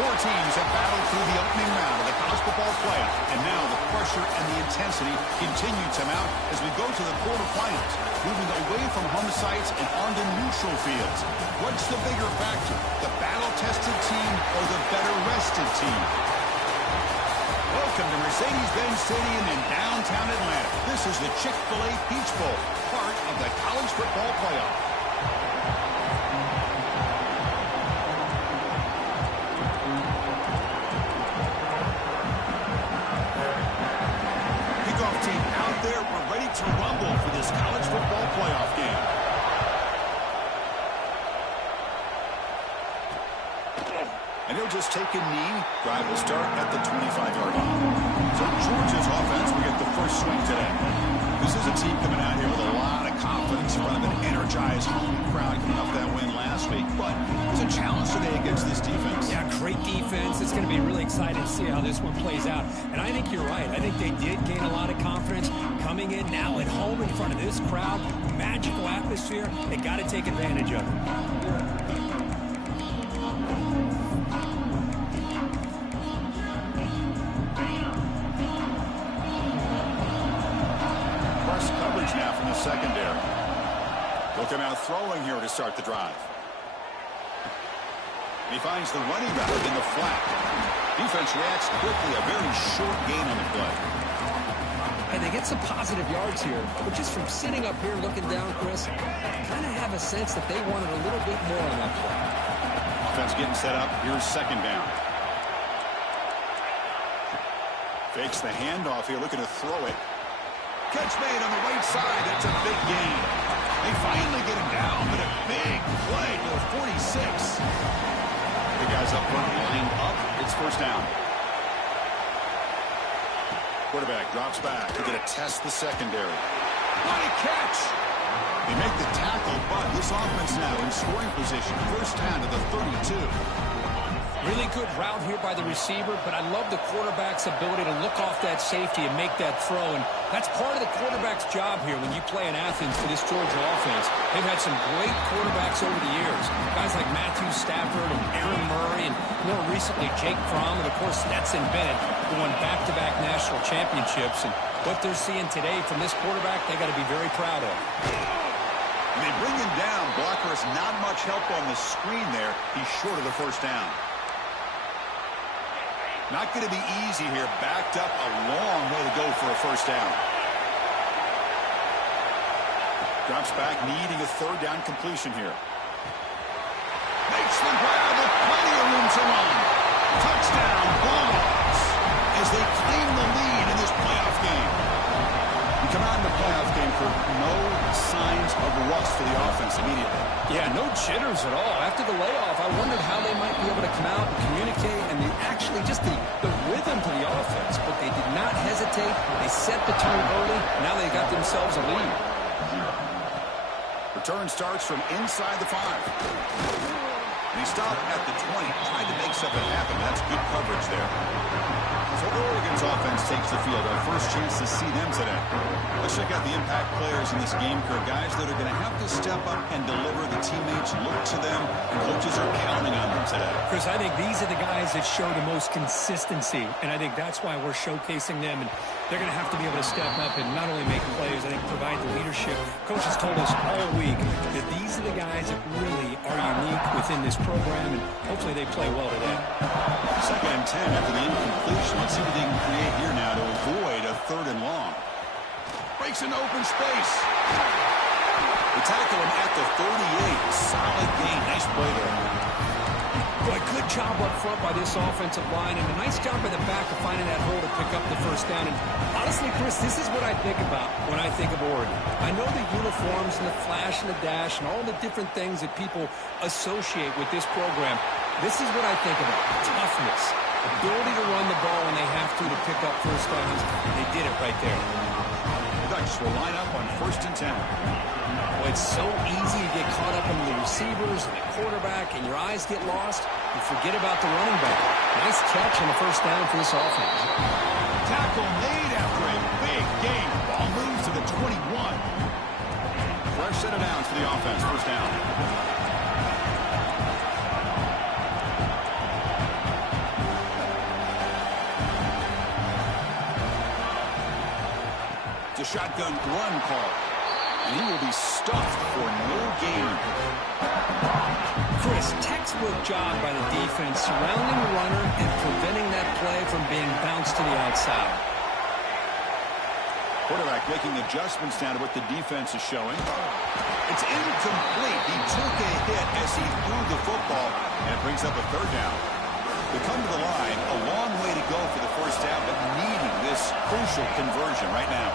Four teams have battled through the opening round of the college football playoff, and now the pressure and the intensity continue to mount as we go to the quarterfinals, moving away from home sites and onto neutral fields. What's the bigger factor, the battle-tested team or the better-rested team? Welcome to Mercedes-Benz Stadium in downtown Atlanta. This is the Chick-fil-A Peach Bowl, part of the college football playoff. Kickoff team out there. We're ready to rumble for this college football playoff game. And he'll just take a knee. Drive will start at the 25-yard line. So Georgia's offense will get the first swing today. This is a team coming out here with a lot of confidence in front of an energized home crowd coming off that win last week. But there's a challenge today against this defense. Yeah, great defense. It's going to be really exciting to see how this one plays out. And I think you're right. I think they did gain a lot of confidence coming in now at home in front of this crowd. Magical atmosphere. They got to take advantage of it. Now from the secondary. Looking out throwing here to start the drive. He finds the running back in the flat. Defense reacts quickly. A very short gain on the play. And they get some positive yards here, but just from sitting up here looking down, Chris, I kind of have a sense that they wanted a little bit more on that play. Offense getting set up. Here's second down. Fakes the handoff here, looking to throw it. Catch made on the right side. That's a big gain. They finally get him down, but a big play to the 46. The guys up front lined up. It's first down. Quarterback drops back. They're going to test the secondary. What a catch! They make the tackle, but this offense now in scoring position. First down to the 32. Really good route here by the receiver, but I love the quarterback's ability to look off that safety and make that throw. And that's part of the quarterback's job here when you play in Athens for this Georgia offense. They've had some great quarterbacks over the years. Guys like Matthew Stafford and Aaron Murray, and more recently Jake Fromm, and of course Stetson Bennett, who won back-to-back national championships. And what they're seeing today from this quarterback, they got to be very proud of. And they bring him down. Blocker has not much help on the screen there. He's short of the first down. Not going to be easy here. Backed up a long way to go for a first down. Drops back, needing a third down completion here. Makes the grab with plenty of room to run. Touchdown, Bulldogs, as they claim the lead in this playoff game. We come out in the playoff game for no signs of rust for the offense immediately. Yeah, no jitters at all. After the layoff, I wondered how they might be able to come out and communicate, and actually just the rhythm to the offense. But they did not hesitate. They set the tone early. Now they got themselves a lead. Return starts from inside the 5. And he stopped at the 20. Tried to make something happen. That's good coverage there. So Oregon's offense takes the field. Our first chance to see them today. Let's check out the impact players in this game crew. Guys that are going to have to step up and deliver. The teammates look to them. Coaches are counting on them today. Chris, I think these are the guys that show the most consistency. And I think that's why we're showcasing them. And they're going to have to be able to step up and not only make plays, I think provide the leadership. Coaches told us all week that these are the guys that really are unique within this program. And hopefully they play well today. Second and 10 after the incompletion. Let's see what they can create here now to avoid a third and long. Breaks into open space. They tackle him at the 38. Solid gain. Nice play there. Boy, good job up front by this offensive line, and a nice job by the back of finding that hole to pick up the first down. And honestly, Chris, this is what I think about when I think of Oregon. I know the uniforms and the flash and the dash and all the different things that people associate with this program. This is what I think about. Toughness. Ability to run the ball when they have to pick up first downs. And they did it right there. The Ducks will line up on 1st and 10. Well, it's so easy to get caught up in the receivers and the quarterback, and your eyes get lost. You forget about the running back. Nice catch on the first down for this offense. Tackle made after a big gain. Ball moves to the 21. Fresh set of downs for the offense. First down. the shotgun run call. And he will be stuffed for no gain. Chris, textbook job by the defense surrounding the runner and preventing that play from being bounced to the outside. Quarterback making adjustments now to what the defense is showing. It's incomplete. He took a hit as he threw the football, and it brings up a third down. They come to the line, a long way to go for the first down, but needing this crucial conversion right now.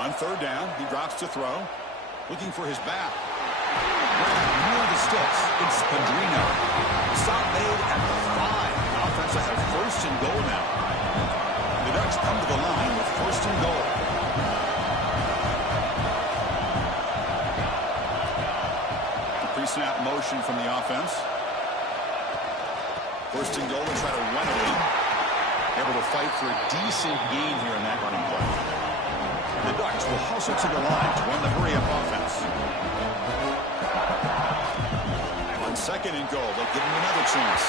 On third down, he drops to throw, looking for his back. Near the sticks, it's Pedrino. Stop made at the 5. The offense will have first and goal now. The Ducks come to the line with first and goal. The pre-snap motion from the offense. First and goal, they try to run it in. Able to fight for a decent gain here in that running play. The Ducks will hustle to the line to run the hurry-up offense. On second and goal, they'll give him another chance.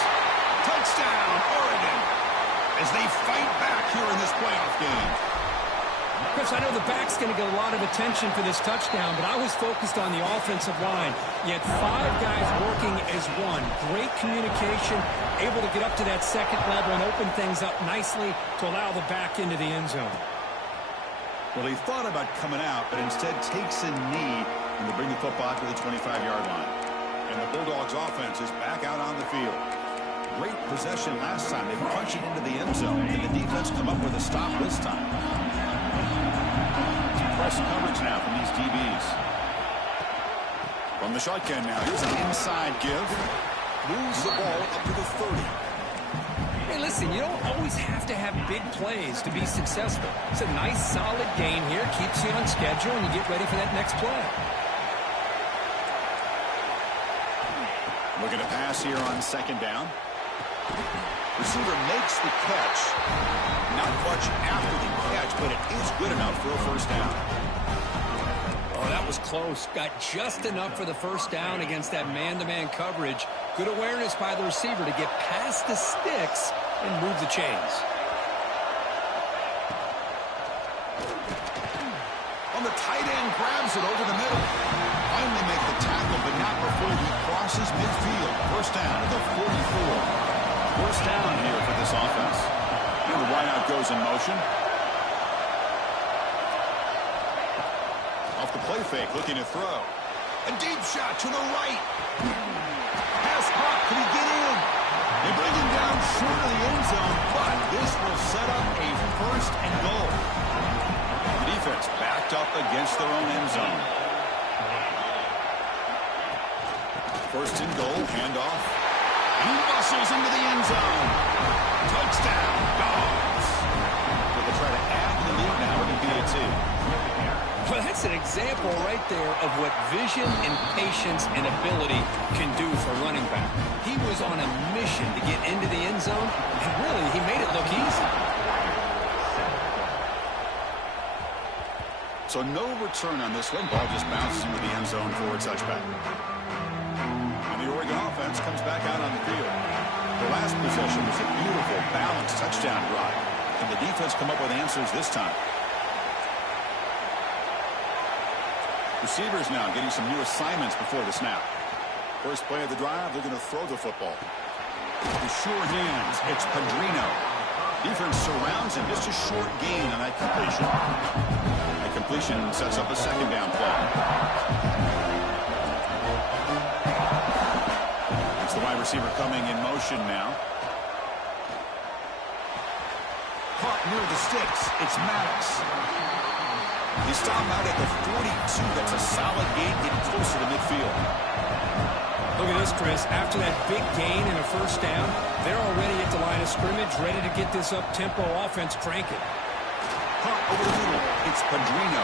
Touchdown, Oregon, as they fight back here in this playoff game. Chris, I know the back's going to get a lot of attention for this touchdown, but I was focused on the offensive line. You had 5 guys working as one. Great communication, able to get up to that second level and open things up nicely to allow the back into the end zone. Well, he thought about coming out, but instead takes a knee and to bring the football to the 25-yard line. And the Bulldogs offense is back out on the field. Great possession last time. They punched it into the end zone. Can the defense come up with a stop this time? Press coverage now from these DBs. From the shotgun now, here's an inside give. Moves the ball up to the 30. Hey, listen, you don't always have to have big plays to be successful. It's a nice, solid gain here. Keeps you on schedule, and you get ready for that next play. Looking to pass here on second down. Receiver makes the catch. Not much after the catch, but it is good enough for a first down. Oh, that was close. Got just enough for the first down against that man-to-man coverage. Good awareness by the receiver to get past the sticks and move the chains. On the tight end, grabs it over the middle. Finally make the tackle, but not before he crosses midfield. First down at the 44. First down here for this offense. And the wideout goes in motion. Off the play fake, looking to throw. A deep shot to the right. Pass caught. Can he get in? They bring him down short of the end zone, but this will set up a first and goal. The defense backed up against their own end zone. First and goal, handoff. He muscles into the end zone. Touchdown, Dogs. They'll try to add to the lead now with the PAT. Well, that's an example right there of what vision and patience and ability can do for running back. He was on a mission to get into the end zone, and really, he made it look easy. So no return on this one. Ball just bounces into the end zone for a touchback. And the Oregon offense comes back out on the field. The last possession was a beautiful, balanced touchdown drive. Can the defense come up with answers this time? Receivers now getting some new assignments before the snap. First play of the drive, they're going to throw the football. With sure hands, it's Pedrino. Defense surrounds him. Just a short gain on that completion. That completion sets up a second down play. It's the wide receiver coming in motion now. Caught near the sticks. It's Maddox. He stopped out at the 42. That's a solid gain, getting closer to midfield. Look at this, Chris. After that big gain and a first down, they're already at the line of scrimmage, ready to get this up-tempo offense cranking. Caught over the middle. It's Pedrino.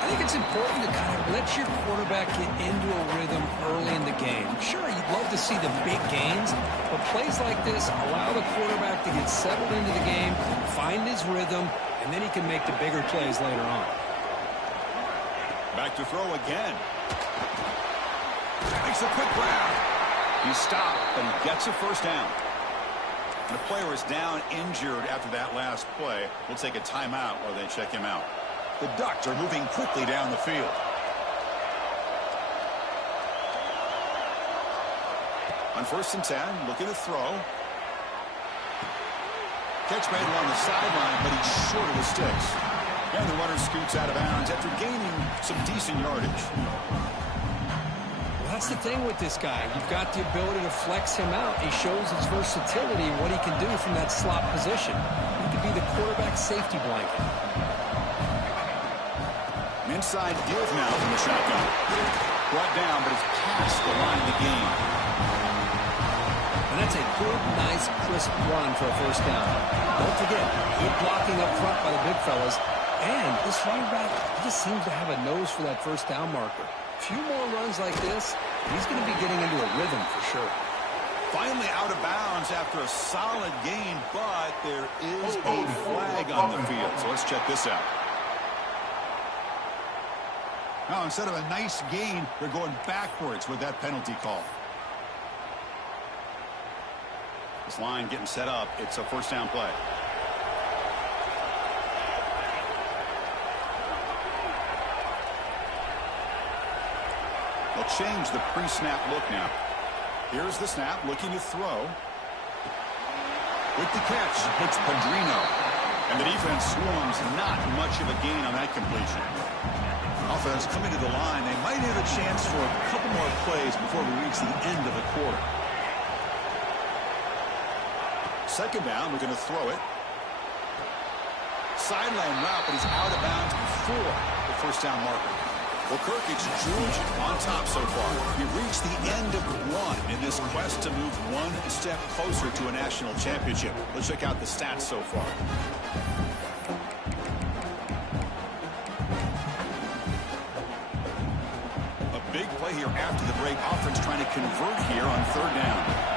I think it's important to kind of let your quarterback get into a rhythm early in the game. Sure, you'd love to see the big gains, but plays like this allow the quarterback to get settled into the game, find his rhythm, and then he can make the bigger plays later on. Back to throw again. Makes a quick grab. He stopped, but he gets a first down. The player is down injured after that last play. We'll take a timeout while they check him out. The Ducks are moving quickly down the field. On 1st and 10, looking to throw. Catch made along the sideline, but he's short of the sticks. And the runner scoots out of bounds after gaining some decent yardage. Well, that's the thing with this guy. You've got the ability to flex him out. He shows his versatility and what he can do from that slot position. He could be the quarterback safety blanket. An inside give now from the shotgun. Brought down, but it's past the line of the game. And that's a good, nice, crisp run for a first down. Don't forget, good blocking up front by the big fellas. And this running back just seems to have a nose for that first down marker. A few more runs like this, he's going to be getting into a rhythm for sure. Finally out of bounds after a solid gain, but there is a flag on the field. So let's check this out. Now, instead of a nice gain, they're going backwards with that penalty call. This line getting set up. It's a first down play. They'll change the pre-snap look now. Here's the snap, looking to throw. With the catch, it's Padrino. And the defense swarms, not much of a gain on that completion. Offense coming to the line. They might have a chance for a couple more plays before we reach the end of the quarter. Second down, we're going to throw it. Sideline route, but he's out of bounds before the first down marker. Well, Kirk, it's Georgia on top so far. We've reached the end of one in this quest to move one step closer to a national championship. Let's check out the stats so far. A big play here after the break. Offense trying to convert here on 3rd down.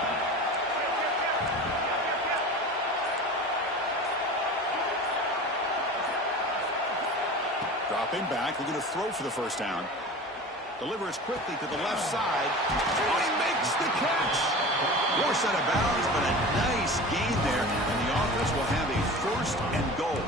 Dropping back, we're going to throw for the first down. Delivers quickly to the left side. Oh, he makes the catch. Forced out of bounds, but a nice gain there. And the offense will have a 1st and goal.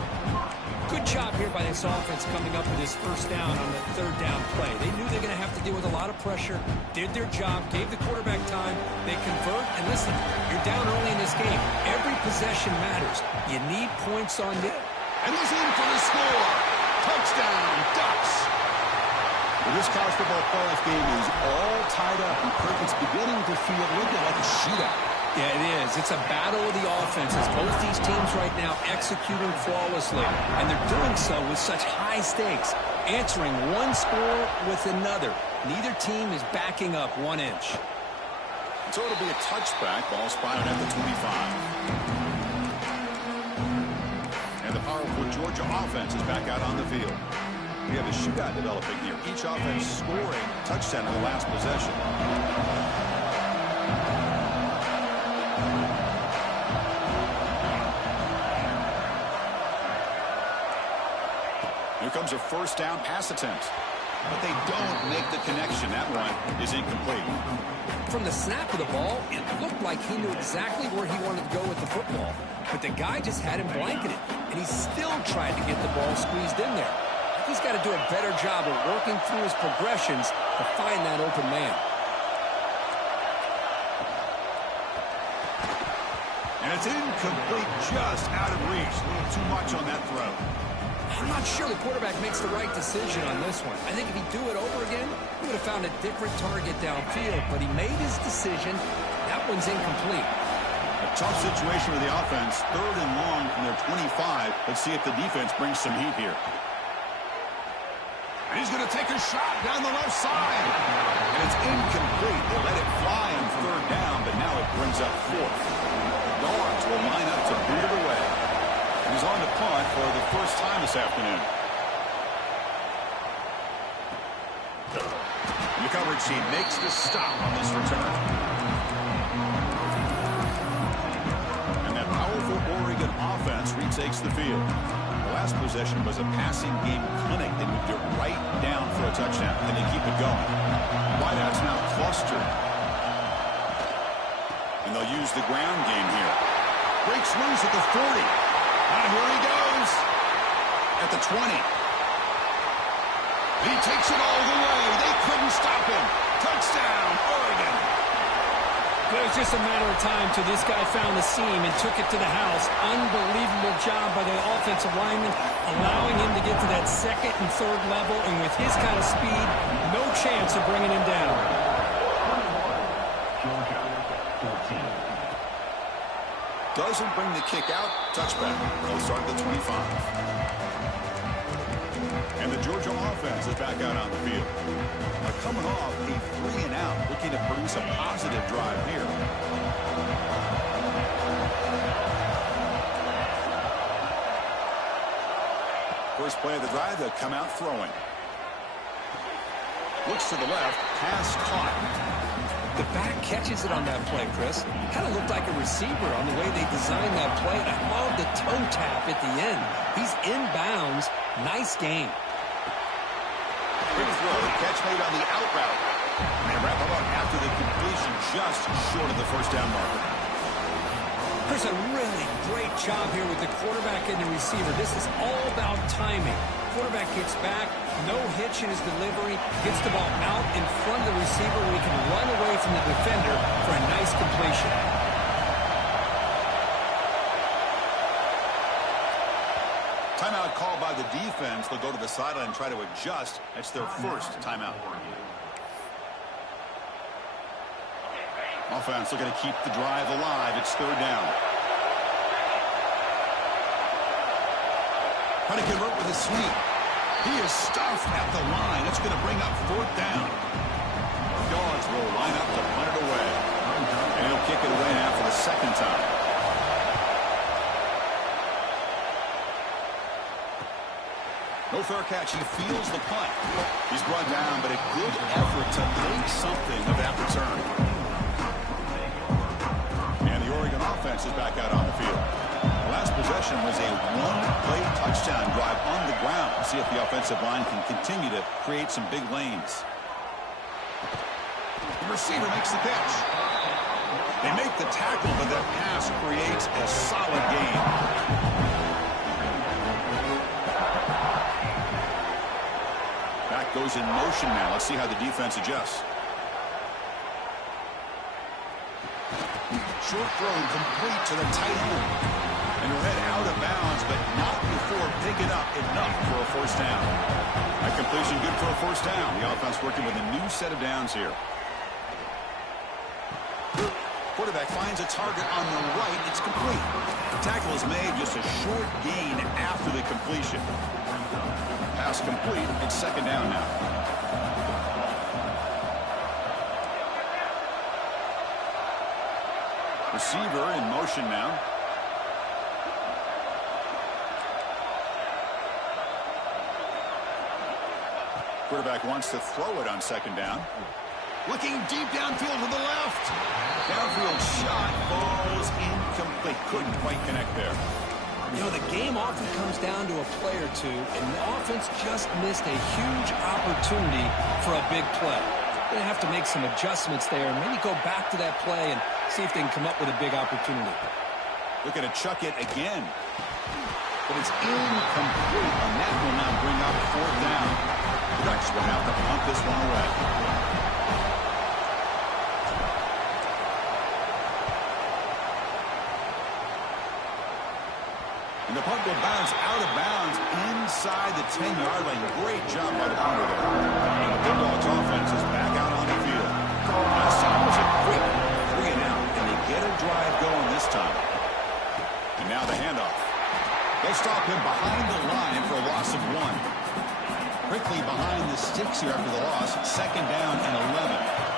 Good job here by this offense coming up with this first down on the 3rd down play. They knew they were going to have to deal with a lot of pressure, did their job, gave the quarterback time. They convert, and listen, you're down early in this game. Every possession matters. You need points on it. And he's in for the score. Touchdown, Ducks. Well, this college football playoff game is all tied up, and Kirk, it's beginning to feel a little bit like a shootout. Yeah, it is. It's a battle of the offenses. Both these teams right now executing flawlessly, and they're doing so with such high stakes, answering one score with another. Neither team is backing up 1 inch. So it'll be a touchback. Ball spotted at the 25. And the powerful Georgia offense is back out on the field. We have a shootout developing here. Each offense scoring a touchdown in the last possession. Here comes a first down pass attempt. But they don't make the connection. That one is incomplete. From the snap of the ball, it looked like he knew exactly where he wanted to go with the football. But the guy just had him blanketed, and he still tried to get the ball squeezed in there. He's got to do a better job of working through his progressions to find that open man. And it's incomplete, just out of reach. A little too much on that throw. I'm not sure the quarterback makes the right decision on this one. I think if he'd do it over again, he would have found a different target downfield, but he made his decision. That one's incomplete. A tough situation with the offense. 3rd and long from their 25. Let's see if the defense brings some heat here. And he's going to take a shot down the left side. And it's incomplete. They let it fly on 3rd down, but now it brings up 4th. The Dogs will line up to boot it away. He's on the punt for the first time this afternoon. And the coverage team makes the stop on this return. And that powerful Oregon offense retakes the field. The last possession was a passing game clinic. They moved it right down for a touchdown, and they keep it going. Wideouts now clustered. And they'll use the ground game here. Breaks loose at the 40. Here he goes. At the 20. He takes it all the way. They couldn't stop him. Touchdown, Oregon. It was just a matter of time till this guy found the seam and took it to the house. Unbelievable job by the offensive lineman, allowing him to get to that second and third level. And with his kind of speed, no chance of bringing him down. Doesn't bring the kick out. Touchback. They'll start at the 25. And the Georgia offense is back out on the field. Now coming off a 3-and-out, looking to produce a positive drive here. First play of the drive, they'll come out throwing. Looks to the left, pass caught. The back catches it on that play, Chris. Kind of looked like a receiver on the way they designed that play. I love the toe tap at the end. He's inbounds. Nice game. Quick throw, the catch made on the out route. And they wrap him up after the completion just short of the first down marker. Chris, a really great job here with the quarterback and the receiver. This is all about timing. Quarterback gets back, no hitch in his delivery, gets the ball out in front of the receiver where he can run away from the defender for a nice completion. Timeout called by the defense. They'll go to the sideline and try to adjust. That's their first timeout. Offense looking to keep the drive alive. It's third down. Heineken wrote with a sweep. He is stuffed at the line. It's going to bring up fourth down. Dogs will line up to punt it away. And he'll kick it away now for the second time. No fair catch. He feels the punt. He's brought down, but a good effort to make something of that return. And the Oregon offense is back out on the field. The last possession was a one-play touchdown drive on the ground. See if the offensive line can continue to create some big lanes. The receiver makes the catch. They make the tackle, but that pass creates a solid gain. Back goes in motion now. Let's see how the defense adjusts. Short throw complete to the tight end. And he'll head out of bounds, but not before picking up enough for a first down. That completion good for a first down. The offense working with a new set of downs here. Quarterback finds a target on the right. It's complete. The tackle is made, just a short gain after the completion. Pass complete. It's second down now. Receiver in motion now. Quarterback wants to throw it on second down. Looking deep downfield to the left. Downfield shot falls incomplete. Couldn't quite connect there. You know, the game often comes down to a play or two, and the offense just missed a huge opportunity for a big play. They have to make some adjustments there and maybe go back to that play and see if they can come up with a big opportunity. Looking to chuck it again. But it's incomplete, and that will now bring up fourth down. The Ducks will have to punt this one away. And the punt will bounce out of bounds inside the 10-yard line. Great job by the punter there. And the Bulldogs offense is back out on the field. Last time was a quick 3-and-out, and they get a drive going this time. And now the handoff. They'll stop him behind the line for a loss of 1. Quickly behind the sticks here after the loss. Second down and 11.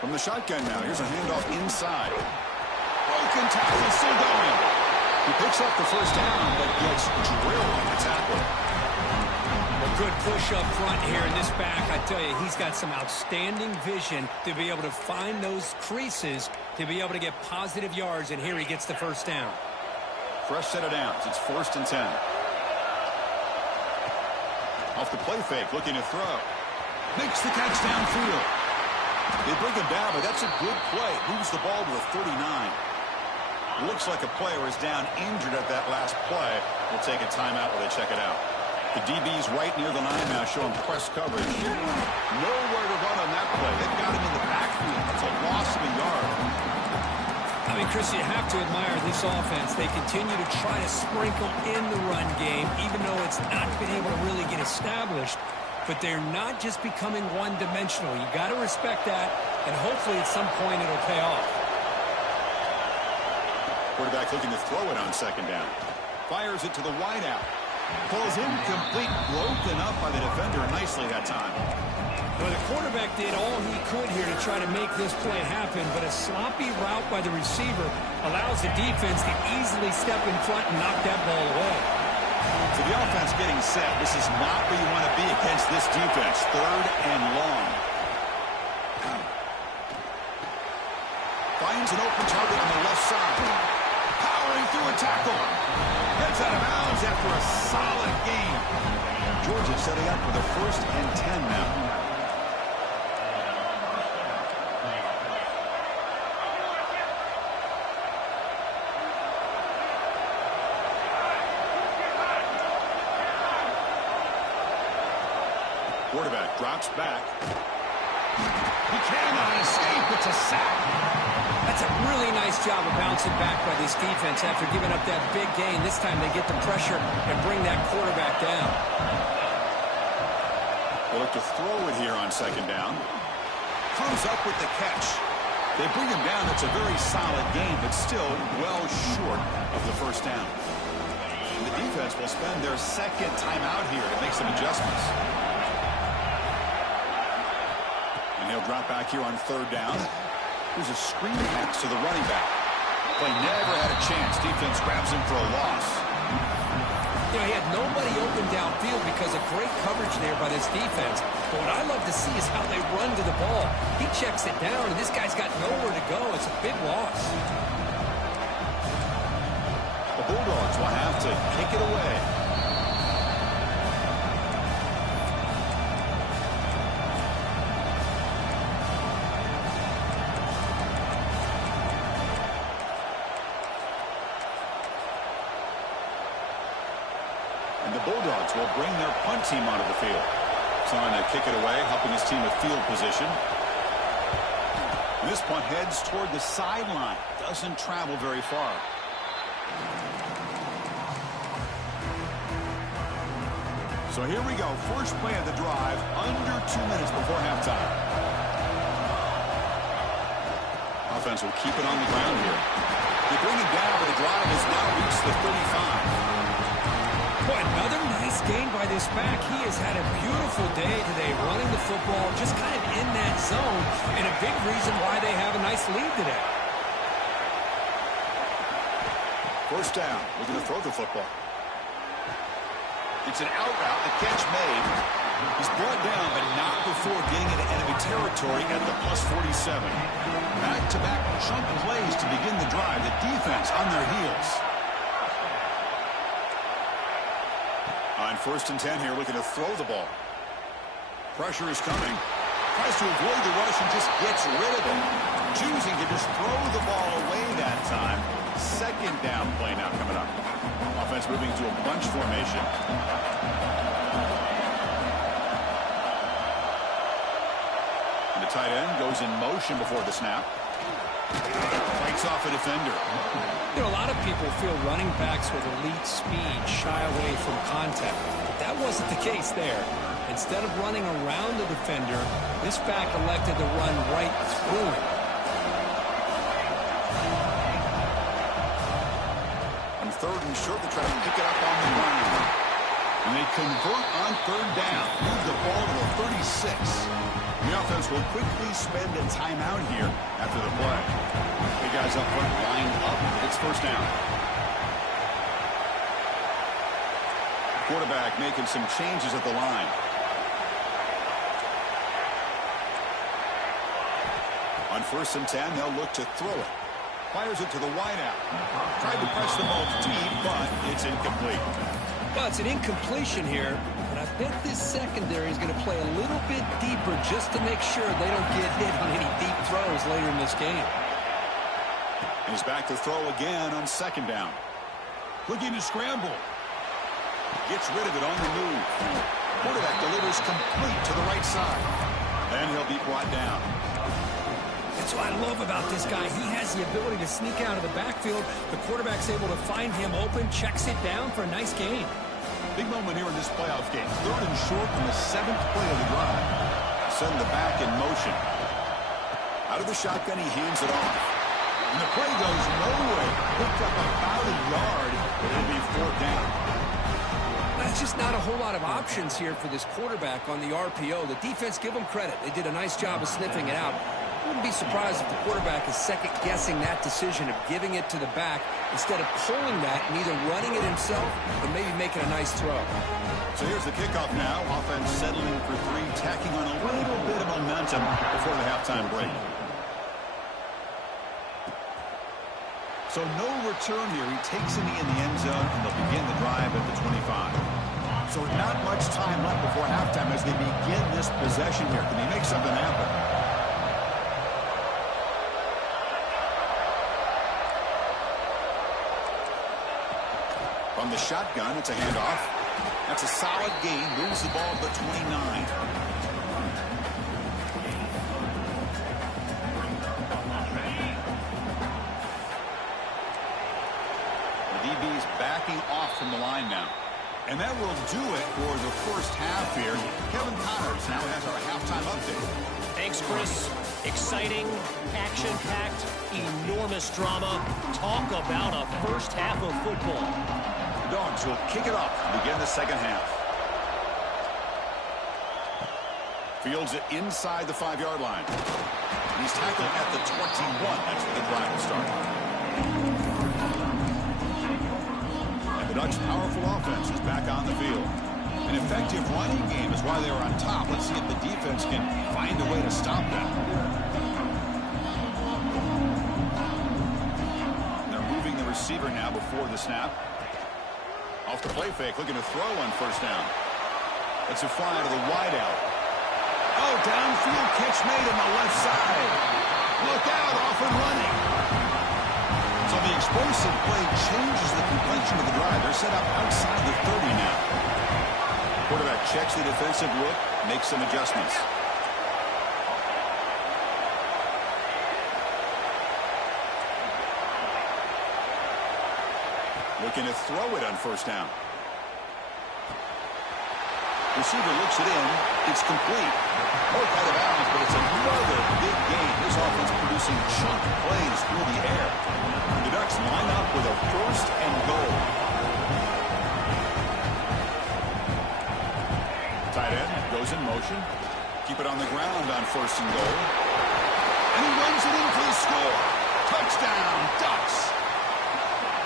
From the shotgun now, here's a handoff inside. Broken tackle, still going. He picks up the first down, but gets drilled on the tackle. A good push up front here in this back. I tell you, he's got some outstanding vision to be able to find those creases, to be able to get positive yards, and here he gets the first down. Fresh set of downs. It's 1st and 10. Off the play fake, looking to throw. Makes the catch downfield. They bring him down, but that's a good play. Moves the ball to the 39. Looks like a player is down injured at that last play. We'll take a timeout while they check it out. The DB's right near the line now, showing press coverage. Nowhere to run on that play. They've got him in the backfield. It's a loss of a yard. I mean, Chris, you have to admire this offense. They continue to try to sprinkle in the run game, even though it's not been able to really get established. But they're not just becoming one-dimensional. You got to respect that, and hopefully at some point it'll pay off. Quarterback looking to throw it on second down. Fires it to the wideout. Pulls incomplete, broken up by the defender nicely that time. Well, the quarterback did all he could here to try to make this play happen, but a sloppy route by the receiver allows the defense to easily step in front and knock that ball away. So the offense getting set. This is not where you want to be against this defense. Third and long. Finds an open target on the left side. Powering through a tackle. Gets out of bounds after a solid game. Georgia setting up for the 1st and 10 now. Quarterback drops back. He cannot escape. It's a sack. That's a really nice job of bouncing back by this defense after giving up that big gain. This time they get the pressure and bring that quarterback down. They look to throw it here on second down. Comes up with the catch. They bring him down. It's a very solid game, but still well short of the first down. And the defense will spend their second timeout here to make some adjustments. And he'll drop back here on third down. Here's a screen pass to the running back. Play never had a chance. Defense grabs him for a loss. You know, he had nobody open downfield because of great coverage there by this defense. But what I love to see is how they run to the ball. He checks it down, and this guy's got nowhere to go. It's a big loss. The Bulldogs will have to kick it away. And the Bulldogs will bring their punt team onto the field. Trying to kick it away, helping his team with field position. This punt heads toward the sideline. Doesn't travel very far. So here we go. First play of the drive, under 2 minutes before halftime. Offense will keep it on the ground here. They bring it down, but the drive has now reached the 35. Boy, another nice gain by this back. He has had a beautiful day today running the football, just kind of in that zone, and a big reason why they have a nice lead today. First down. Looking to throw the football. It's an out route. The catch made. He's brought down, but not before getting into enemy territory at the +47. Back-to-back chunk plays to begin the drive. The defense on their heels. On 1st and 10 here, looking to throw the ball. Pressure is coming. Tries to avoid the rush and just gets rid of it. Choosing to just throw the ball away that time. Second down play now coming up. Offense moving to a bunch formation. And the tight end goes in motion before the snap. Fights off a defender. You know, a lot of people feel running backs with elite speed shy away from contact. But that wasn't the case there. Instead of running around the defender, this back elected to run right through him. On 3rd and short, they try to pick it up on the ground. And they convert on 3rd down. Move the ball to the 36. The offense will quickly spend a timeout here after the play. The guys up front lined up. It's first down. Quarterback making some changes at the line. On 1st and 10, they'll look to throw it. Fires it to the wideout. Tried to press the ball deep, but it's incomplete. Well, it's an incompletion here, but I bet this secondary is going to play a little bit deeper just to make sure they don't get hit on any deep throws later in this game. He's back to throw again on second down. Looking to scramble. Gets rid of it on the move. Quarterback delivers complete to the right side. And he'll be brought down. That's what I love about this guy. He has the ability to sneak out of the backfield. The quarterback's able to find him open, checks it down for a nice gain. Big moment here in this playoff game. 3rd and short on the 7th play of the drive. Send the back in motion. Out of the shotgun, he hands it off. And the play goes nowhere. Picked up about a yard, but it'll be 4th down. That's just not a whole lot of options here for this quarterback on the RPO. The defense, give them credit. They did a nice job of sniffing it out. Wouldn't be surprised if the quarterback is second-guessing that decision of giving it to the back instead of pulling that and either running it himself or maybe making a nice throw. So here's the kickoff now. Offense settling for 3, tacking on a little bit of momentum before the halftime break. So no return here. He takes a knee in the end zone, and they'll begin the drive at the 25. So not much time left before halftime as they begin this possession here. Can they make something happen? From the shotgun, it's a handoff. That's a solid gain. Moves the ball to the 29. The DB's backing off from the line now. And that will do it for the first half here. Kevin Connors now has our halftime update. Thanks, Chris. Exciting, action-packed, enormous drama. Talk about a first half of football. Dogs will kick it off to begin the second half. Fields it inside the 5-yard line. He's tackled at the 21. That's where the drive will start. And the Ducks' powerful offense is back on the field. An effective running game is why they were on top. Let's see if the defense can find a way to stop them. They're moving the receiver now before the snap. Off the play fake, looking to throw on first down. It's a fly to the wideout. Oh, downfield catch made on the left side. Look out, off and running. So the explosive play changes the complexion of the drive. They're set up outside the 30 now. Quarterback checks the defensive look, makes some adjustments. Looking to throw it on first down. Receiver looks it in. It's complete. Both out of bounds, but it's another big gain. This offense producing chunk plays through the air. The Ducks line up with a 1st and goal. Tight end goes in motion. Keep it on the ground on 1st and goal. And he runs it in for the score. Touchdown, Ducks.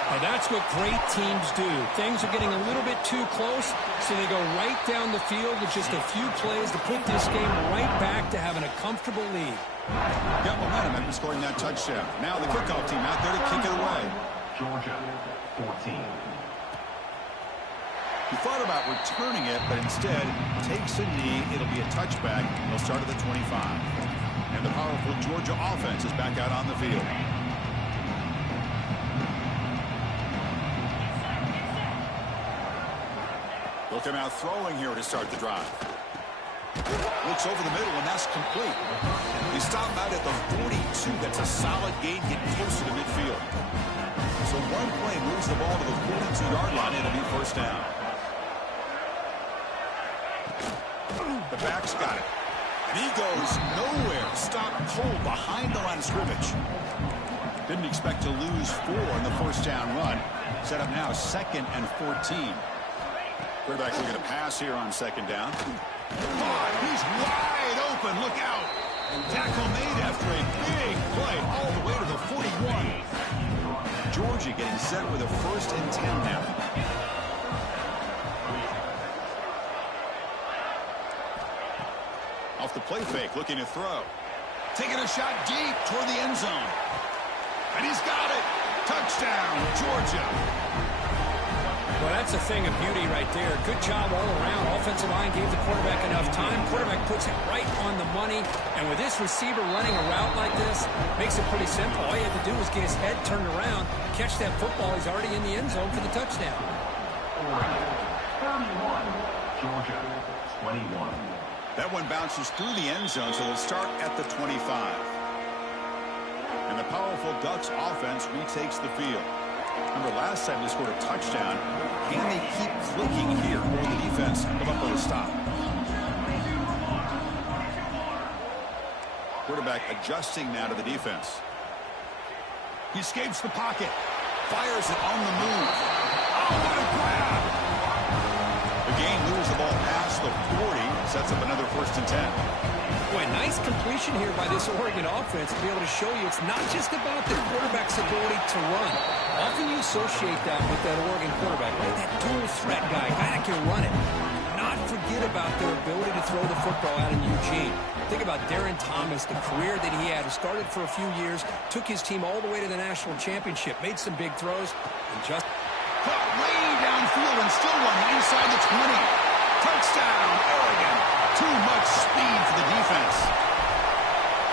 Now that's what great teams do. Things are getting a little bit too close, so they go right down the field with just a few plays to put this game right back to having a comfortable lead. Got momentum after scoring that touchdown. Now the kickoff team out there to kick it away. Georgia, 14. He thought about returning it, but instead takes a knee. It'll be a touchback. They'll start at the 25. And the powerful Georgia offense is back out on the field. They'll come out throwing here to start the drive. Looks over the middle, and that's complete. He stopped out at the 42. That's a solid gain, getting closer to midfield. So one play moves the ball to the 42-yard line. It'll be first down. The back's got it. And he goes nowhere. Stopped cold behind the line of scrimmage. Didn't expect to lose 4 in the first down run. Set up now 2nd and 14. Quarterback looking to pass here on second down. He's wide open. Look out. Tackle made after a big play all the way to the 41. Georgia getting set with a 1st and 10 now. Off the play fake, looking to throw. Taking a shot deep toward the end zone. And he's got it. Touchdown, Georgia. Well, that's a thing of beauty right there. Good job all around. Offensive line gave the quarterback enough time. Quarterback puts it right on the money. And with this receiver running a route like this, makes it pretty simple. All you have to do is get his head turned around, catch that football. He's already in the end zone for the touchdown. 31, Georgia, 21. That one bounces through the end zone, so they'll start at the 25. And the powerful Ducks offense retakes the field. Remember, last time they scored a touchdown. Can they keep clicking here, or the defense come up with a stop? Quarterback adjusting now to the defense. He escapes the pocket. Fires it on the move. Oh, what a grab! The game moves the ball past the 40. Sets up another 1st and 10. Boy, nice completion here by this Oregon offense to be able to show you it's not just about the quarterback's ability to run. Often you associate that with that Oregon quarterback, right? That dual threat guy that can run it. Not forget about their ability to throw the football out in Eugene. Think about Darren Thomas, the career that he had. He started for a few years, took his team all the way to the national championship, made some big throws, and just caught way downfield and still won inside the 20. Touchdown, Oregon. Too much speed for the defense.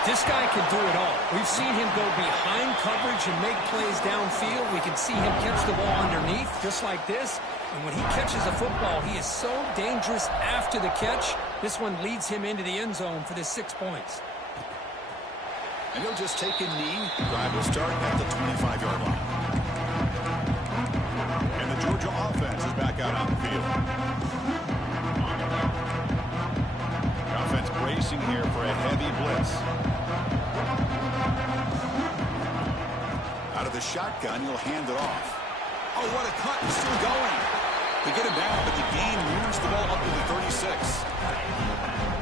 This guy can do it all. We've seen him go behind coverage and make plays downfield. We can see him catch the ball underneath, just like this. And when he catches a football, he is so dangerous after the catch. This one leads him into the end zone for the 6 points. And he'll just take a knee. Drive will start at the 25-yard line. And the Georgia offense is back out on the field. The offense bracing here for a heavy blitz. Out of the shotgun, he'll hand it off. Oh, what a cut. He's still going. They get him down, but the gain moves the ball up to the 36.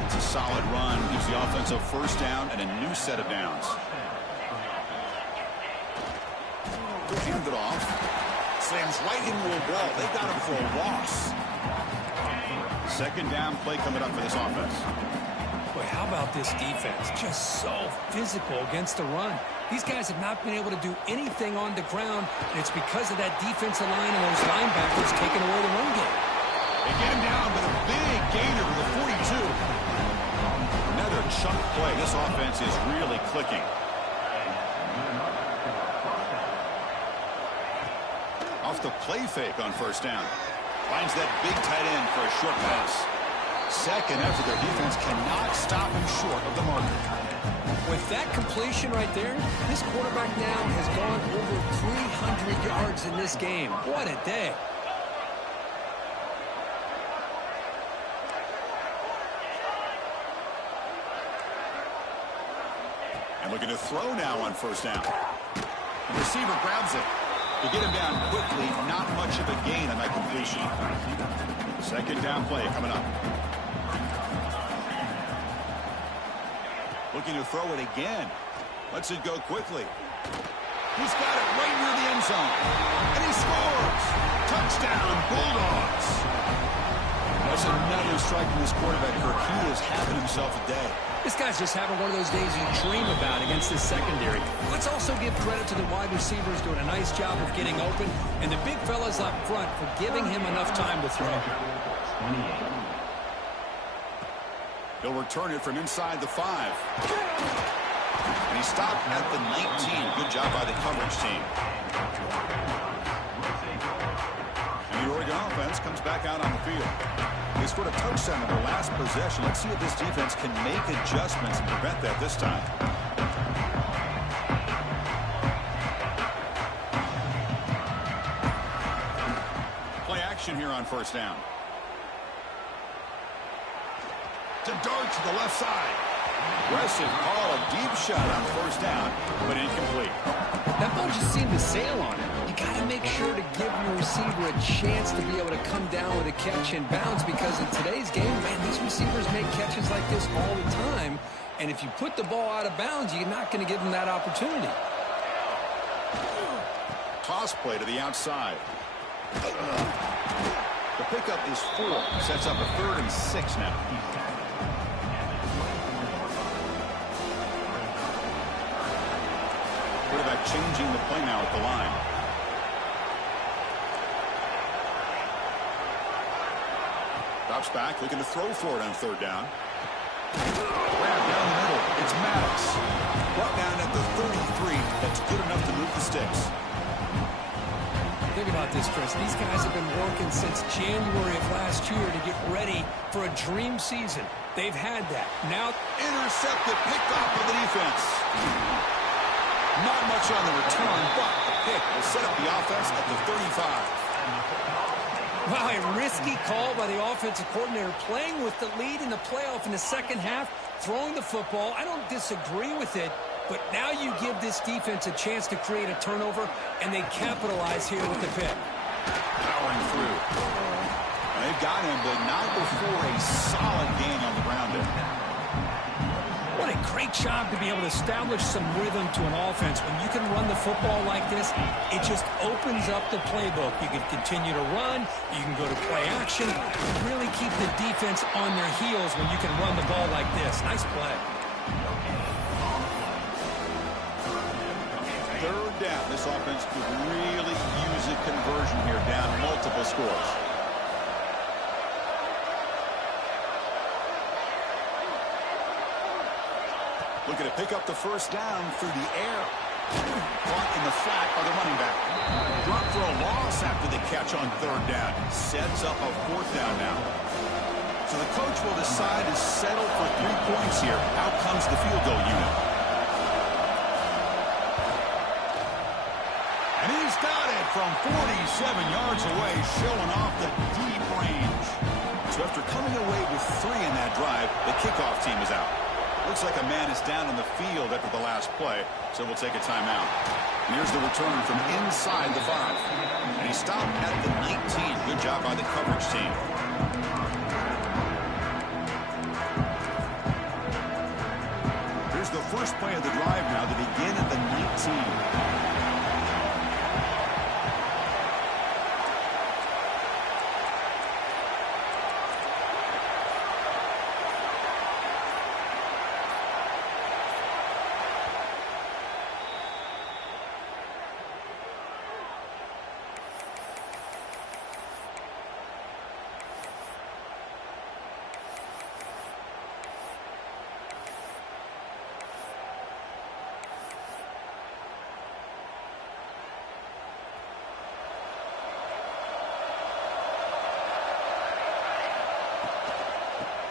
It's a solid run. Gives the offense a 1st down and a new set of downs. They'll hand it off. Slams right into a wall. They got him for a loss. 2nd down play coming up for this offense. Boy, how about this defense? Just so physical against the run. These guys have not been able to do anything on the ground, and it's because of that defensive line and those linebackers taking away the run game. They get him down with a big gainer to the 42. Another chunk play. This offense is really clicking. Off the play fake on 1st down. Finds that big tight end for a short pass. 2nd effort, their defense cannot stop him short of the marker. With that completion right there, this quarterback now has gone over 300 yards in this game. What a day. And looking to throw now on 1st down. The receiver grabs it. To get him down quickly, not much of a gain on that completion. 2nd down play coming up. Looking to throw it again. Lets it go quickly. He's got it right near the end zone. And he scores! Touchdown, Bulldogs! That's another strike from this quarterback, Kirk. He is having himself a day. This guy's just having one of those days you dream about against this secondary. Let's also give credit to the wide receivers doing a nice job of getting open, and the big fellas up front for giving him enough time to throw. 28. He'll return it from inside the 5. And he stopped at the 19. Good job by the coverage team. And the Oregon offense comes back out on the field. They scored a touchdown in their last possession. Let's see if this defense can make adjustments and prevent that this time. Play action here on 1st down. To dart to the left side. Aggressive call, a deep shot on 1st down, but incomplete. That ball just seemed to sail on it. You got to make sure to give your receiver a chance to be able to come down with a catch and bounce, because in today's game, man, these receivers make catches like this all the time. And if you put the ball out of bounds, you're not going to give them that opportunity. Toss play to the outside. The pickup is 4. Sets up a 3rd and 6 now. Quarterback changing the play now at the line. Drops back, looking to throw for it on third down. Grab down the middle. It's Maddox. Brought down at the 33. That's good enough to move the sticks. Think about this, Chris. These guys have been working since January of last year to get ready for a dream season. They've had that. Now, intercepted, picked off by the defense. Not much on the return, but the pick will set up the offense at the 35. Wow, a risky call by the offensive coordinator, playing with the lead in the playoff in the second half, throwing the football. I don't disagree with it, but now you give this defense a chance to create a turnover, and they capitalize here with the pick. Powering through. They've got him, but not before a solid gain on the ground there. What a great job to be able to establish some rhythm to an offense. When you can run the football like this, it just opens up the playbook. You can continue to run. You can go to play action. Really keep the defense on their heels when you can run the ball like this. Nice play. Third down. This offense could really use a conversion here, down multiple scores. Looking to pick up the first down through the air. Caught in the flat by the running back. Dropped for a loss after the catch on third down. Sets up a fourth down now. So the coach will decide to settle for 3 points here. Out comes the field goal unit. And he's got it from 47 yards away, showing off the deep range. So after coming away with 3 in that drive, the kickoff team is out. Looks like a man is down on the field after the last play, so we'll take a timeout. And here's the return from inside the 5. And he stopped at the 19. Good job by the coverage team. Here's the first play of the drive now to begin at the 19.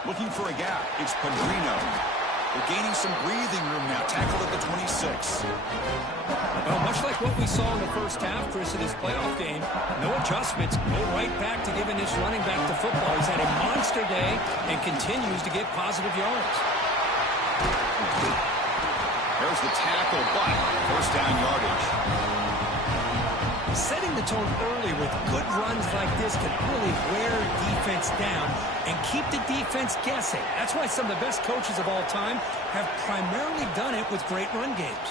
Looking for a gap. It's Pedrino. They're gaining some breathing room now. Tackled at the 26. Well, much like what we saw in the first half, Chris, of this playoff game, no adjustments. Go right back to giving this running back the football. He's had a monster day and continues to get positive yards. There's the tackle, but first down yardage. Setting the tone early with good runs like this can really wear defense down and keep the defense guessing. That's why some of the best coaches of all time have primarily done it with great run games.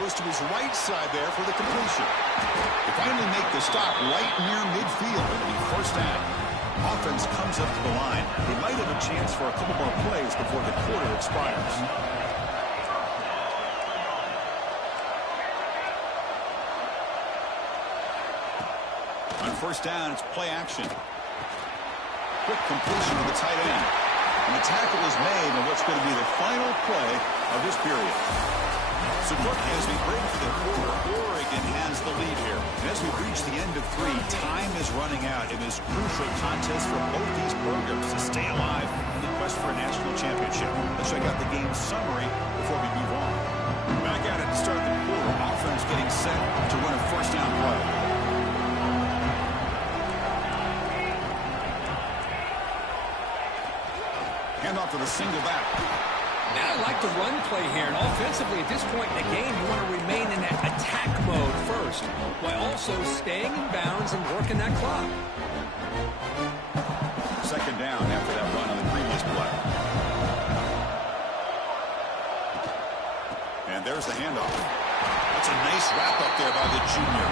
Goes to his right side there for the completion. They finally make the stop right near midfield. It'll be first down. Offense comes up to the line. They might have a chance for a couple more plays before the quarter expires. On first down, it's play action. Quick completion to the tight end. And the tackle is made on what's going to be the final play of this period. So, as we break for the quarter, Oregon has the lead here. And as we reach the end of 3, time is running out in this crucial contest for both these programs to stay alive in the quest for a national championship. Let's check out the game summary before we move on. Back at it to start the quarter. Offense getting set to run a first down play. Handoff to the single back. And I like the run play here. And offensively, at this point in the game, you want to remain in that attack mode first, while also staying in bounds and working that clock. Second down after that run on the previous play. And there's the handoff. That's a nice wrap-up there by the junior.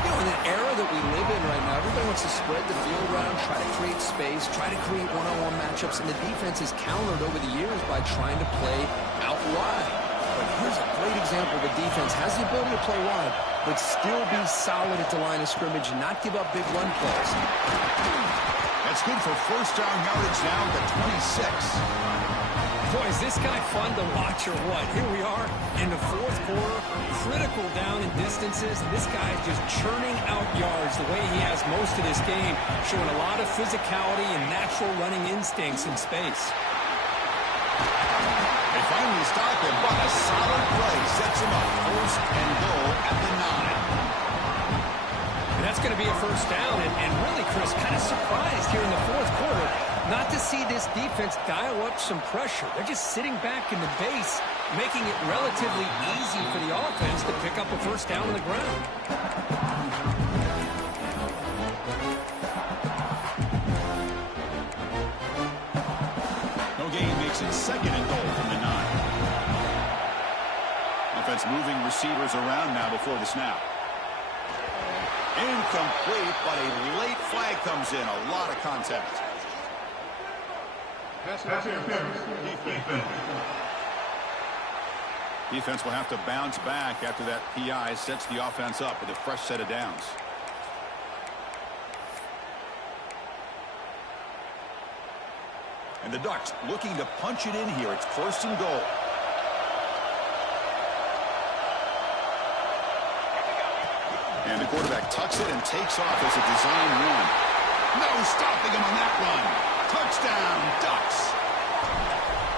You know, in an era that we live in right now, everybody wants to spread the field around, try to create space, try to create one-on-one matchups, and the defense has countered over the years by trying to play out wide. But here's a great example of a defense has the ability to play wide, but still be solid at the line of scrimmage and not give up big run plays. That's good for first down yardage now at the 26. Boy, is this guy fun to watch or what? Here we are in the fourth quarter, critical down in distances. This guy is just churning out yards the way he has most of this game, showing a lot of physicality and natural running instincts in space. They finally stop him, but a solid play sets him up first and goal at the 9. And that's going to be a first down, and really, Chris, kind of surprised here in the fourth quarter not to see this defense dial up some pressure. They're just sitting back in the base, making it relatively easy for the offense to pick up a first down on the ground. No gain makes it second and goal from the 9. Offense moving receivers around now before the snap. Incomplete, but a late flag comes in. A lot of contact. Defense will have to bounce back after that PI sets the offense up with a fresh set of downs. And the Ducks looking to punch it in here. It's first and goal. And the quarterback tucks it and takes off as a design run. No stopping him on that run. Touchdown, Ducks.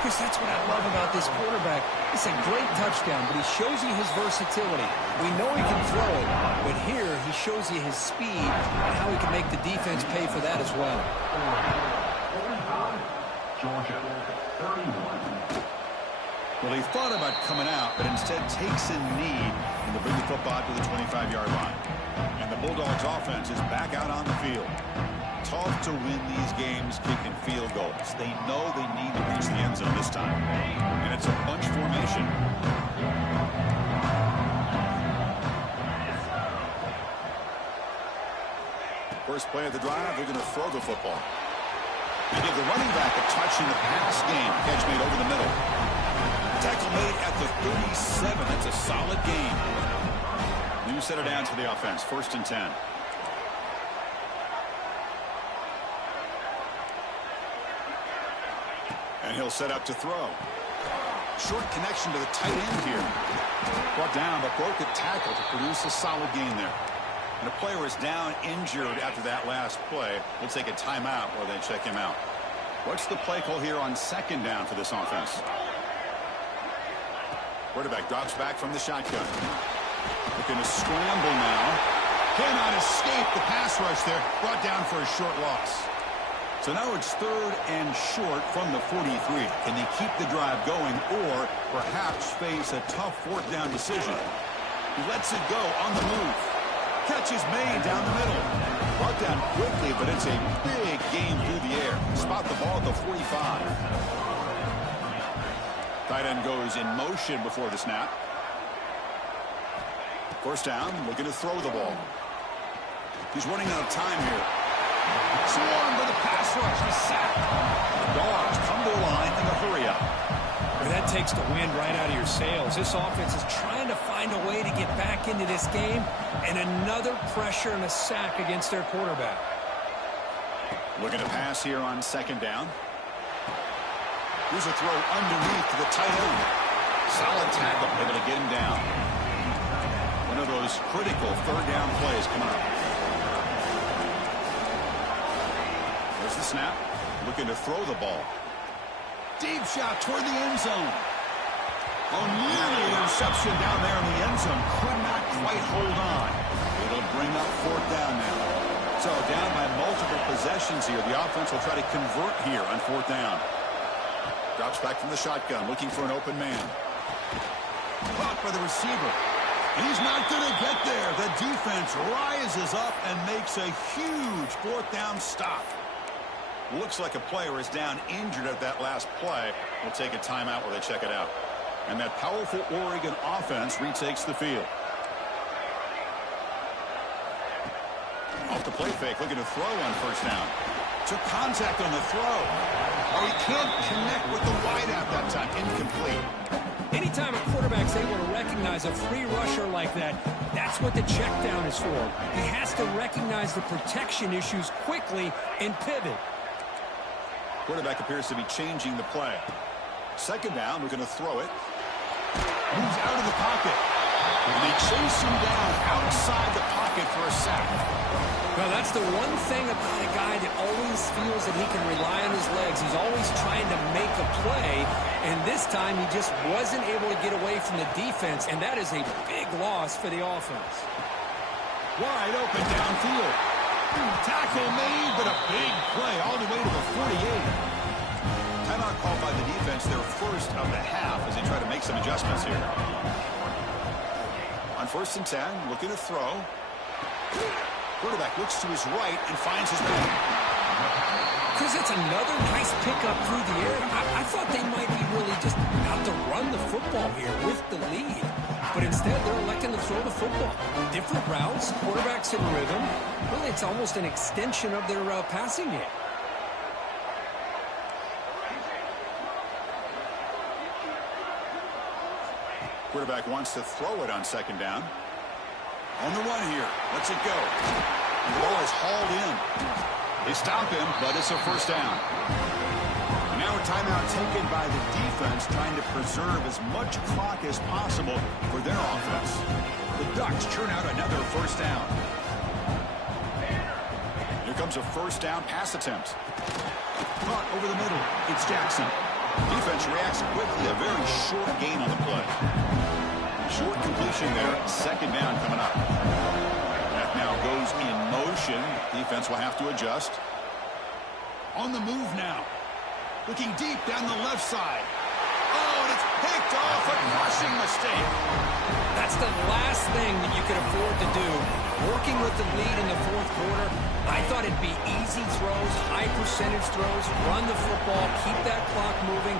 Chris, that's what I love about this quarterback. It's a great touchdown, but he shows you his versatility. We know he can throw it, but here he shows you his speed and how he can make the defense pay for that as well. Georgia, 31. Well, he thought about coming out, but instead takes a knee and to bring the football to the 25-yard line. And the Bulldogs offense is back out on the field. Tough to win these games kicking field goals. They know they need to reach the end zone this time. And it's a bunch formation. First play of the drive, they're going to throw the football. They give the running back a touch in the pass game. Catch made over the middle. Tackle made at the 37. That's a solid gain. New set of downs for the offense. First and 10. And he'll set up to throw. Short connection to the tight end here. Brought down, but broke a tackle to produce a solid gain there. And the player is down injured after that last play. We'll take a timeout while they check him out. What's the play call here on second down for this offense? Quarterback drops back from the shotgun. Looking to scramble now. Cannot escape the pass rush there. Brought down for a short loss. So now it's third and short from the 43. Can they keep the drive going or perhaps face a tough fourth down decision? He lets it go on the move. Catch is made down the middle. Brought down quickly, but it's a big gain through the air. Spot the ball at the 45. Tight end goes in motion before the snap. First down, looking to throw the ball. He's running out of time here. Swarmed with a pass rush. He's sacked. The Dogs come to the line in a hurry up. Well, that takes the wind right out of your sails. This offense is trying to find a way to get back into this game, and another pressure and a sack against their quarterback. Looking to pass here on second down. Here's a throw underneath to the tight end. Solid tackle, able to get him down. One of those critical third down plays coming up. There's the snap. Looking to throw the ball. Deep shot toward the end zone. Oh, nearly an interception down there in the end zone. Could not quite hold on. It'll bring up fourth down now. So down by multiple possessions here. The offense will try to convert here on fourth down. Drops back from the shotgun, looking for an open man. Caught by the receiver. He's not going to get there. The defense rises up and makes a huge fourth down stop. Looks like a player is down injured at that last play. We'll take a timeout while they check it out. And that powerful Oregon offense retakes the field. Off the play fake, looking to throw on first down. Took contact on the throw. Oh, he can't connect with the wideout that time. Incomplete. Anytime a quarterback's able to recognize a free rusher like that, that's what the check down is for. He has to recognize the protection issues quickly and pivot. Quarterback appears to be changing the play. Second down, we're going to throw it. Moves out of the pocket. And they chase him down outside the pocket for a sack. Well, that's the one thing about a guy that always feels that he can rely on his legs. He's always trying to make a play, and this time he just wasn't able to get away from the defense, and that is a big loss for the offense. Wide open downfield. Tackle made, but a big play all the way to the 48. Timeout called by the defense, their first of the half, as they try to make some adjustments here. On 1st and 10, looking to throw. Quarterback looks to his right and finds his man. Chris, it's another nice pickup through the air. I thought they might be really just out to run the football here with the lead. But instead, they're electing to throw the football. Different routes, quarterbacks in rhythm. Really, it's almost an extension of their passing game. Quarterback wants to throw it on 2nd down. On the run here. Lets it go. The ball is hauled in. They stop him, but it's a 1st down. And now a timeout taken by the defense, trying to preserve as much clock as possible for their offense. The Ducks churn out another 1st down. Here comes a 1st down pass attempt. Caught over the middle. It's Jackson. Defense reacts quickly. A very short gain on the play. Short completion there. 2nd down coming up. That now goes in motion. Defense will have to adjust. On the move now. Looking deep down the left side. Oh, and it's picked off. A crushing mistake. That's the last thing that you could afford to do. Working with the lead in the 4th quarter, I thought it'd be easy throws, high percentage throws, run the football, keep that clock moving.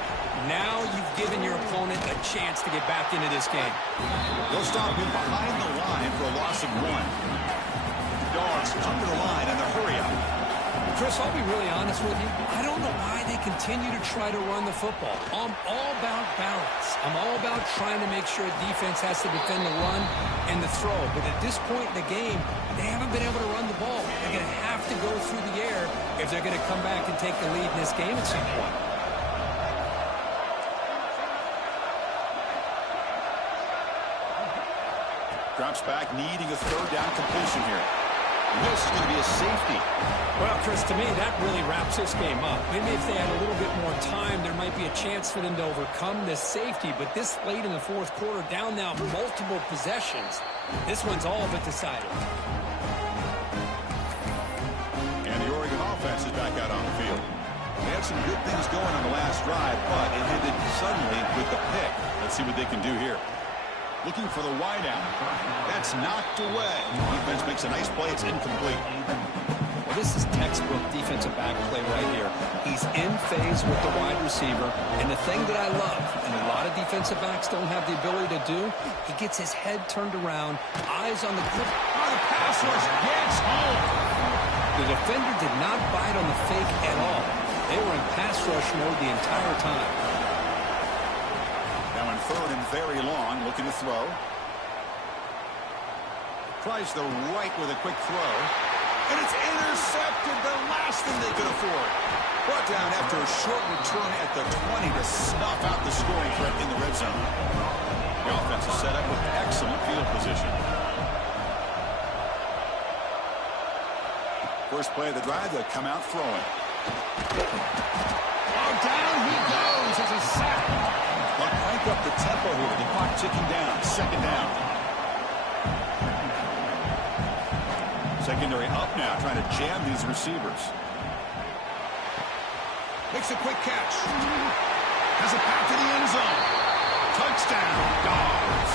Now you've given your opponent a chance to get back into this game. They'll stop him behind the line for a loss of 1. The Dogs come to the line and they'll hurry up. Chris, I'll be really honest with you. I don't know why they continue to try to run the football. I'm all about balance. I'm all about trying to make sure defense has to defend the run and the throw. But at this point in the game, they haven't been able to run the ball. They're going to have to go through the air if they're going to come back and take the lead in this game at some point. Drops back, needing a 3rd down completion here. This is going to be a safety. Well, Chris, to me, that really wraps this game up. Maybe if they had a little bit more time, there might be a chance for them to overcome this safety. But this late in the 4th quarter, down now multiple possessions, this one's all but decided. And the Oregon offense is back out on the field. They had some good things going on the last drive, but it ended suddenly with the pick. Let's see what they can do here. Looking for the wideout. That's knocked away. Defense makes a nice play. It's incomplete. Well, this is textbook defensive back play right here. He's in phase with the wide receiver. And the thing that I love, and a lot of defensive backs don't have the ability to do, he gets his head turned around, eyes on the clip. Oh, the pass rush gets home. The defender did not bite on the fake at all. They were in pass rush mode the entire time. 3rd and very long, looking to throw. Tries the right with a quick throw. And it's intercepted, the last thing they could afford. Brought down after a short return at the 20 to snuff out the scoring threat in the red zone. The offense is set up with excellent field position. First play of the drive, they'll come out throwing. Oh, down he goes. It's a sack. They'll crank up the tempo here. The clock ticking down. 2nd down. Secondary up now, trying to jam these receivers. Makes a quick catch. Has it back to the end zone. Touchdown, Dogs.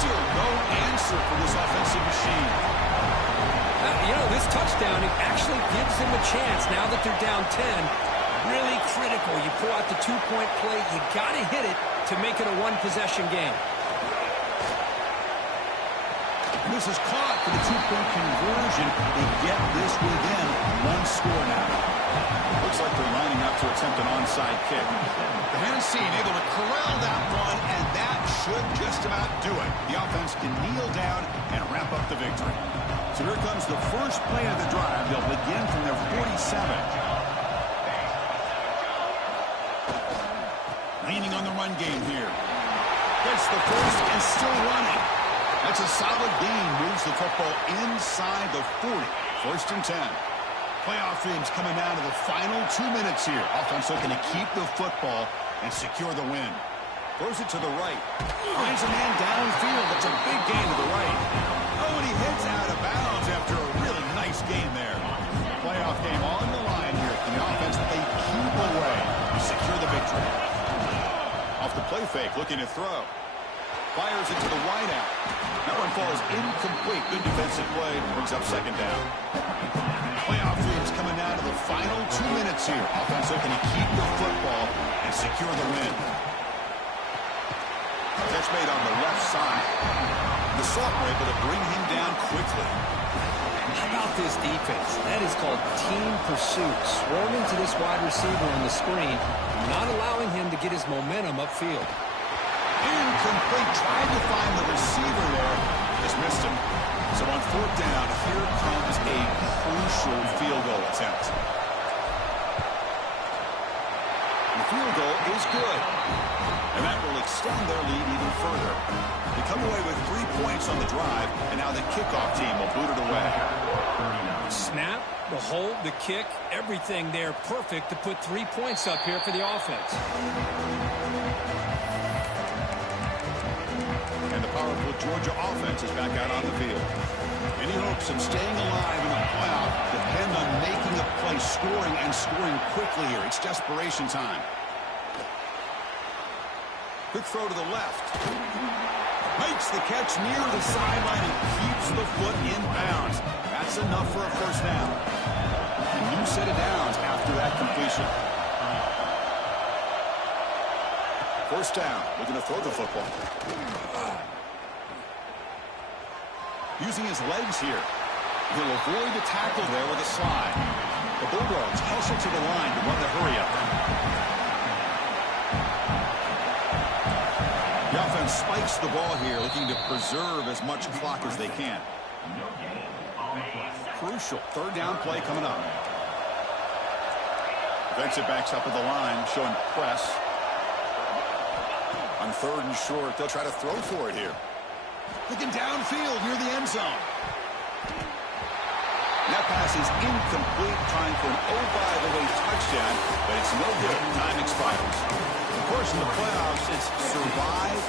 Still no answer for this offensive machine. You know, this touchdown, it actually gives them a chance now that they're down 10. Really critical. You pull out the 2-point play. You got to hit it to make it a 1-possession game. This is caught for the two-point conversion. They get this within one score now. Looks like they're lining up to attempt an onside kick. The Hennessy able to corral that one, and that should just about do it. The offense can kneel down and wrap up the victory. So here comes the first play of the drive. They'll begin from their 47. Leaning on the run game here. Gets the first and still running. That's a solid gain. Moves the football inside the 40. First and 10. Playoff themes coming down to the final 2 minutes here. Offense looking to keep the football and secure the win. Throws it to the right. Finds a man downfield. That's a big gain to the right. Oh, and he hits out of bounds after a really nice gain there. Playoff game on the line here. And the offense, they keep away to secure the victory. Off the play fake, looking to throw. Fires it to the wide out. That one falls incomplete. Good defensive play. Brings up second down. Playoff themes coming down to the final 2 minutes here. Offense looking to keep the football and secure the win. Catch made on the left side. The Salt were able to bring him down quickly. How about this defense? That is called team pursuit. Swarming to this wide receiver on the screen, not allowing him to get his momentum upfield. Incomplete. Tried to find the receiver there. Just missed him. So on fourth down, here comes a crucial field goal attempt. The field goal is good. And that will extend their lead even further. They come away with 3 points on the drive, and now the kickoff team will boot it away. Snap, the hold, the kick, everything there perfect to put 3 points up here for the offense. And the powerful Georgia offense is back out on the field. Any hopes of staying alive in the playoff depend on making a play, scoring, and scoring quickly here. It's desperation time. Quick throw to the left. Makes the catch near the sideline and keeps the foot in bounds. That's enough for a first down. A new set of downs after that completion. First down, looking to throw the football. Using his legs here. He'll avoid the tackle there with a slide. The Bulldogs hustle to the line to run the hurry up. The offense spikes the ball here, looking to preserve as much clock as they can. Crucial third down play coming up. Defensive backs up at the line, showing press. On third and short, they'll try to throw for it here. Looking downfield near the end zone. That pass is incomplete. Time for an oh-by-the-way touchdown, but it's no good. Time expires. Of course, in the playoffs, it's survive